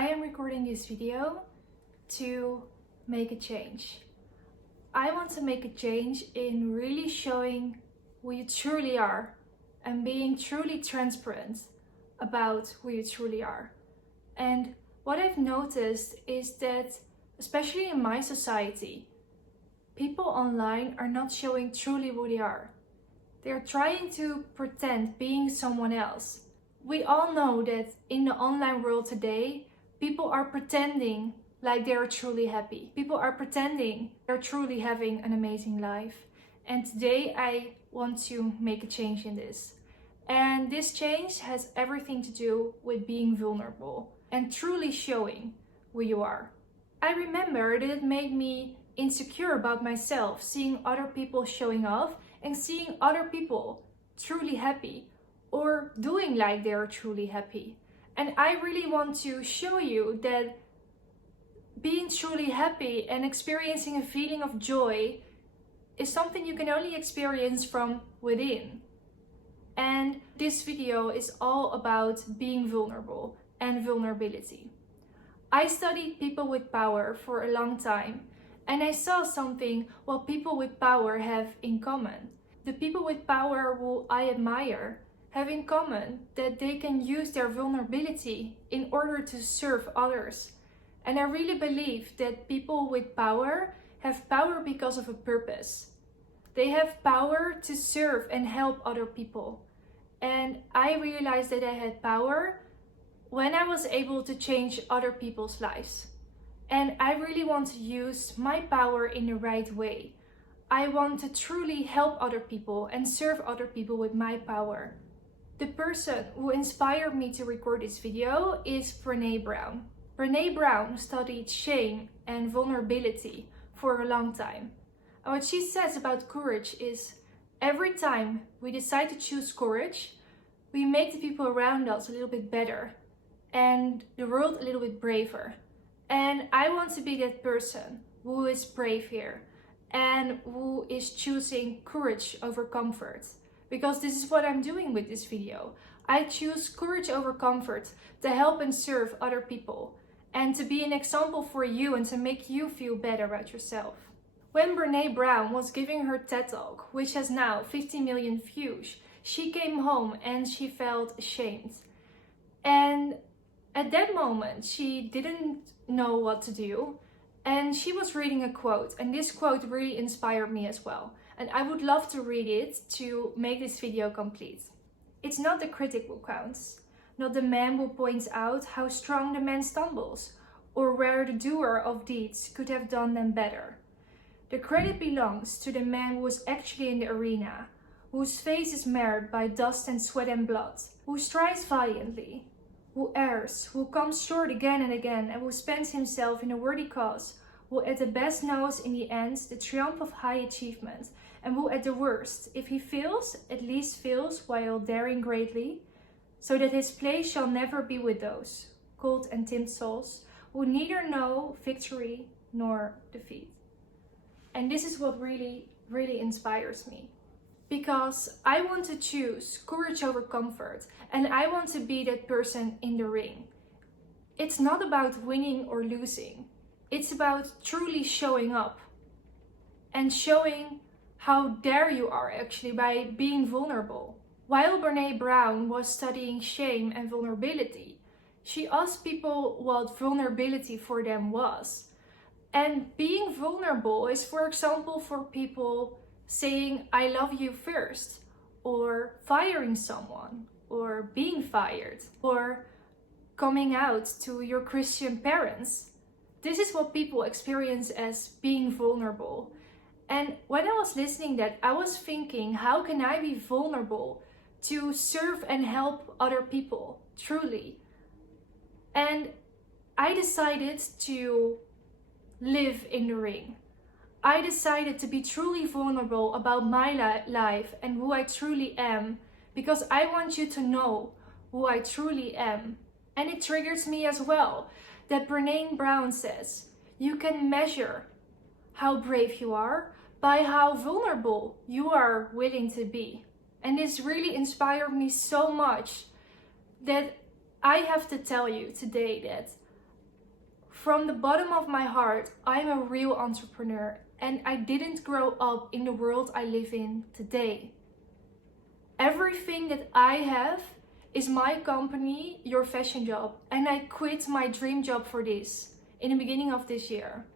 I am recording this video to make a change. I want to make a change in really showing who you truly are and being truly transparent about who you truly are. And what I've noticed is that, especially in my society, people online are not showing truly who they are. They're trying to pretend being someone else. We all know that in the online world today, people are pretending like they're truly happy. People are pretending they're truly having an amazing life. And today I want to make a change in this. And this change has everything to do with being vulnerable and truly showing who you are. I remember that it made me insecure about myself, seeing other people showing off and seeing other people truly happy or doing like they're truly happy. And I really want to show you that being truly happy and experiencing a feeling of joy is something you can only experience from within. And this video is all about being vulnerable and vulnerability. I studied people with power for a long time, and I saw something what people with power have in common. The people with power who I admire have in common that they can use their vulnerability in order to serve others. And I really believe that people with power have power because of a purpose. They have power to serve and help other people. And I realized that I had power when I was able to change other people's lives. And I really want to use my power in the right way. I want to truly help other people and serve other people with my power. The person who inspired me to record this video is Brené Brown. Brené Brown studied shame and vulnerability for a long time. And what she says about courage is, every time we decide to choose courage, we make the people around us a little bit better and the world a little bit braver. And I want to be that person who is brave here and who is choosing courage over comfort. Because this is what I'm doing with this video. I choose courage over comfort to help and serve other people and to be an example for you and to make you feel better about yourself. When Brené Brown was giving her TED Talk, which has now 50 million views, she came home and she felt ashamed. And at that moment, she didn't know what to do. And she was reading a quote, and this quote really inspired me as well. And I would love to read it to make this video complete. It's not the critic who counts, not the man who points out how strong the man stumbles, or where the doer of deeds could have done them better. The credit belongs to the man who is actually in the arena, whose face is marred by dust and sweat and blood, who strives valiantly, who errs, who comes short again and again, and who spends himself in a worthy cause, who at the best knows in the end the triumph of high achievement, and who at the worst, if he fails, at least fails while daring greatly, so that his place shall never be with those cold and timid souls, who neither know victory nor defeat. And this is what really, really inspires me. Because I want to choose courage over comfort, and I want to be that person in the ring. It's not about winning or losing. It's about truly showing up and showing how dare you are actually by being vulnerable. While Brené Brown was studying shame and vulnerability, she asked people what vulnerability for them was. And being vulnerable is, for example, for people saying, I love you first, or firing someone, or being fired, or coming out to your Christian parents. This is what people experience as being vulnerable. And when I was listening that, I was thinking, how can I be vulnerable to serve and help other people, truly? And I decided to live in the ring. I decided to be truly vulnerable about my life and who I truly am, because I want you to know who I truly am. And it triggers me as well that Brené Brown says, you can measure how brave you are by how vulnerable you are willing to be. And this really inspired me so much that I have to tell you today that From the bottom of my heart, I'm a real entrepreneur, and I didn't grow up in the world I live in today. Everything that I have is my company, Your Fashion Job, and I quit my dream job for this in the beginning of this year.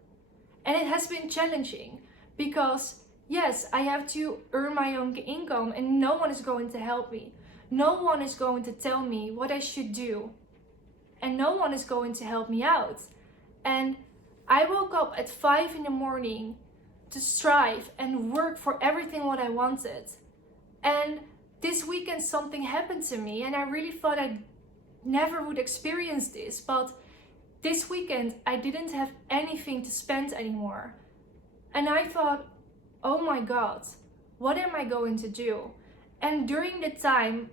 And it has been challenging because yes, I have to earn my own income and no one is going to help me. No one is going to tell me what I should do. And no one is going to help me out. And I woke up at 5 in the morning to strive and work for everything what I wanted. And this weekend something happened to me and I really thought I never would experience this. But this weekend I didn't have anything to spend anymore. And I thought, oh my God, what am I going to do? And during the time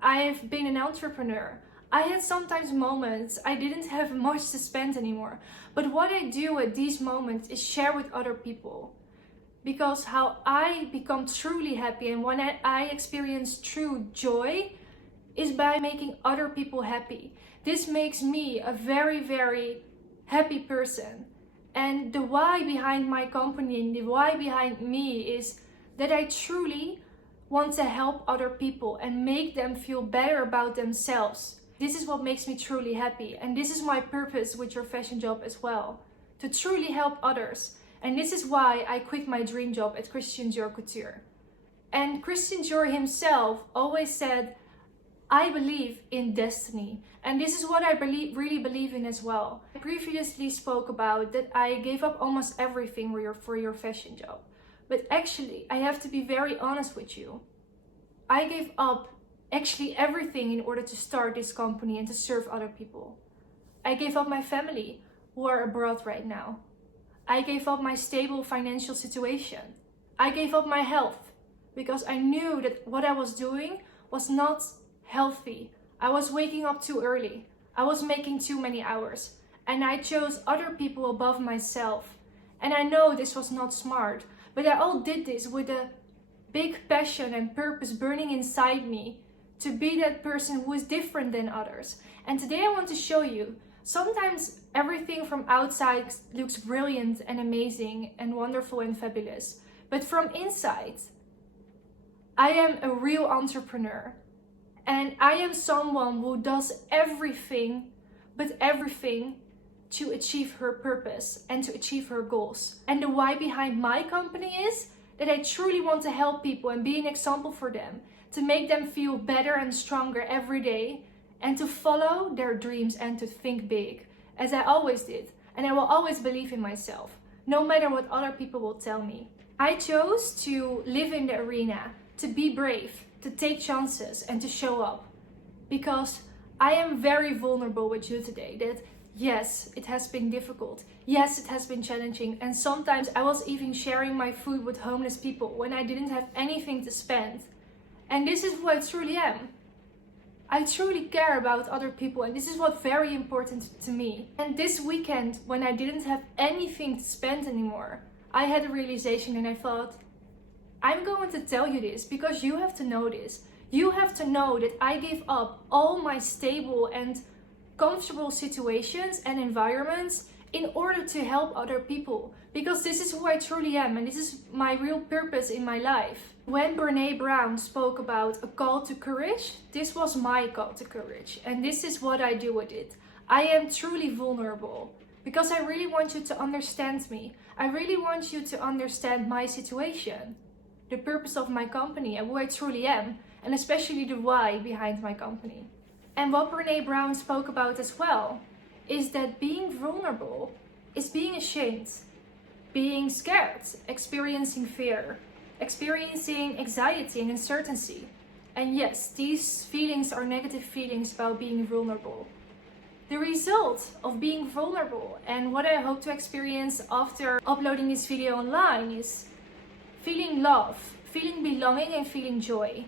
I've been an entrepreneur, I had sometimes moments I didn't have much to spend anymore. But what I do at these moments is share with other people. Because how I become truly happy and when I experience true joy is by making other people happy. This makes me a very, very happy person. And the why behind my company and the why behind me is that I truly want to help other people and make them feel better about themselves. This is what makes me truly happy. And this is my purpose with Your Fashion Job as well. To truly help others. And this is why I quit my dream job at Christian Dior Couture. And Christian Dior himself always said, I believe in destiny. And this is what I really believe in as well. I previously spoke about that I gave up almost everything for your fashion job. But actually, I have to be very honest with you. I gave up actually everything in order to start this company and to serve other people. I gave up my family who are abroad right now. I gave up my stable financial situation. I gave up my health because I knew that what I was doing was not healthy. I was waking up too early. I was making too many hours. And I chose other people above myself. And I know this was not smart, but I all did this with a big passion and purpose burning inside me to be that person who is different than others. And today I want to show you, sometimes everything from outside looks brilliant and amazing and wonderful and fabulous. But from inside, I am a real entrepreneur. And I am someone who does everything, but everything to achieve her purpose and to achieve her goals. And the why behind my company is that I truly want to help people and be an example for them, to make them feel better and stronger every day, and to follow their dreams and to think big, as I always did. And I will always believe in myself, no matter what other people will tell me. I chose to live in the arena, to be brave, to take chances and to show up. Because I am very vulnerable with you today that yes, it has been difficult. Yes, it has been challenging. And sometimes I was even sharing my food with homeless people when I didn't have anything to spend. And this is who I truly am. I truly care about other people and this is what's very important to me. And this weekend, when I didn't have anything to spend anymore, I had a realization and I thought, I'm going to tell you this because you have to know this. You have to know that I gave up all my stable and comfortable situations and environments in order to help other people. Because this is who I truly am and this is my real purpose in my life. When Brené Brown spoke about a call to courage, this was my call to courage. And this is what I do with it. I am truly vulnerable because I really want you to understand me. I really want you to understand my situation, the purpose of my company and who I truly am, and especially the why behind my company. And what Brené Brown spoke about as well is that being vulnerable is being ashamed, being scared, experiencing fear, experiencing anxiety and uncertainty. And yes, these feelings are negative feelings about being vulnerable. The result of being vulnerable and what I hope to experience after uploading this video online is feeling love, feeling belonging and feeling joy,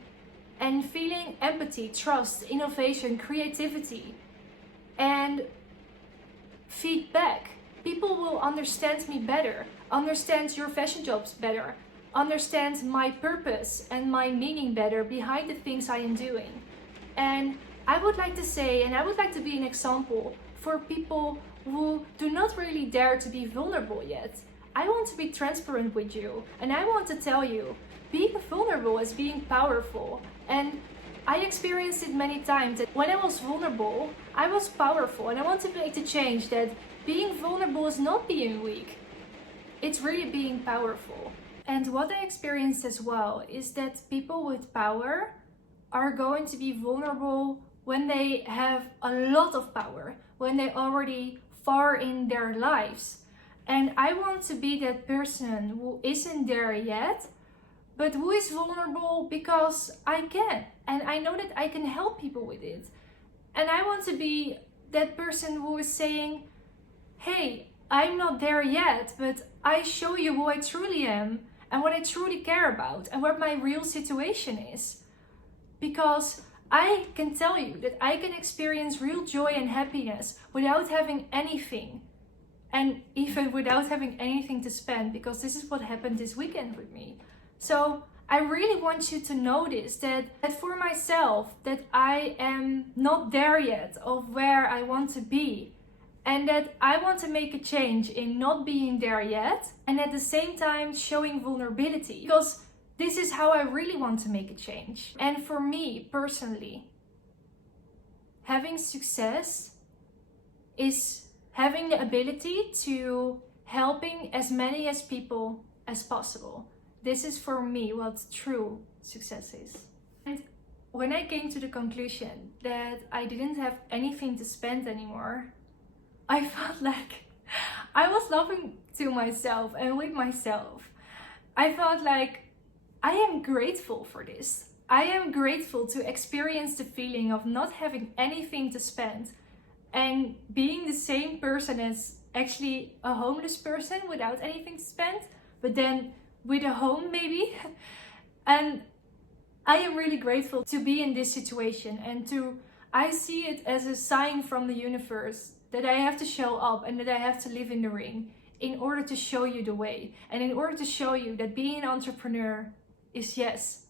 and feeling empathy, trust, innovation, creativity, and feedback. People will understand me better, understand your fashion jobs better, understand my purpose and my meaning better behind the things I am doing. And I would like to say, and I would like to be an example for people who do not really dare to be vulnerable yet. I want to be transparent with you, and I want to tell you, being vulnerable is being powerful. And I experienced it many times that when I was vulnerable, I was powerful, and I want to make the change that being vulnerable is not being weak. It's really being powerful. And what I experienced as well is that people with power are going to be vulnerable when they have a lot of power, when they're already far in their lives. And I want to be that person who isn't there yet, but who is vulnerable because I can. And I know that I can help people with it. And I want to be that person who is saying, hey, I'm not there yet, but I show you who I truly am and what I truly care about and what my real situation is. Because I can tell you that I can experience real joy and happiness without having anything. And even without having anything to spend, because this is what happened this weekend with me. So I really want you to notice that for myself, that I am not there yet of where I want to be. And that I want to make a change in not being there yet. And at the same time showing vulnerability. Because this is how I really want to make a change. And for me personally, having success is having the ability to helping as many as people as possible. This is for me what true success is. And when I came to the conclusion that I didn't have anything to spend anymore, I felt like I was laughing to myself and with myself. I felt like I am grateful for this. I am grateful to experience the feeling of not having anything to spend and being the same person as actually a homeless person without anything to spend, but then with a home maybe. And I am really grateful to be in this situation, and I see it as a sign from the universe that I have to show up and that I have to live in the ring in order to show you the way, and in order to show you that being an entrepreneur is, yes,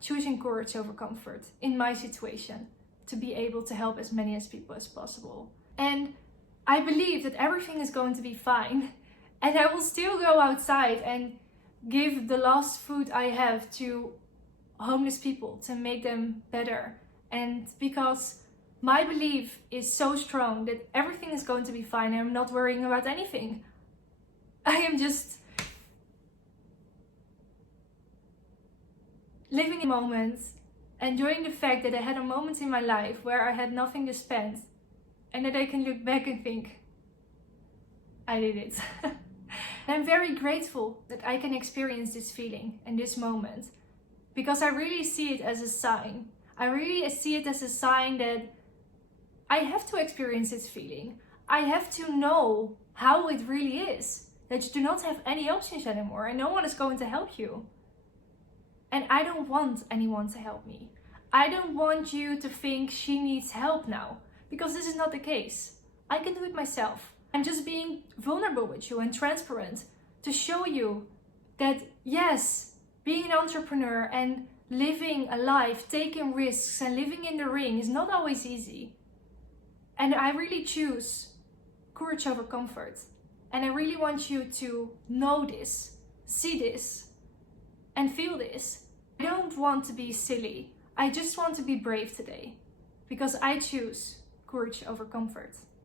choosing courage over comfort in my situation, to be able to help as many as people as possible. And I believe that everything is going to be fine, and I will still go outside and give the last food I have to homeless people to make them better. And because my belief is so strong that everything is going to be fine, I'm not worrying about anything. I am just living in the moment, enjoying the fact that I had a moment in my life where I had nothing to spend, and that I can look back and think, I did it. And I'm very grateful that I can experience this feeling and this moment, because I really see it as a sign. I really see it as a sign that I have to experience this feeling. I have to know how it really is, that you do not have any options anymore and no one is going to help you. And I don't want anyone to help me. I don't want you to think she needs help now, because this is not the case. I can do it myself. I'm just being vulnerable with you and transparent to show you that yes, being an entrepreneur and living a life, taking risks and living in the ring is not always easy. And I really choose courage over comfort. And I really want you to know this, see this, and feel this. I don't want to be silly. I just want to be brave today, because I choose courage over comfort.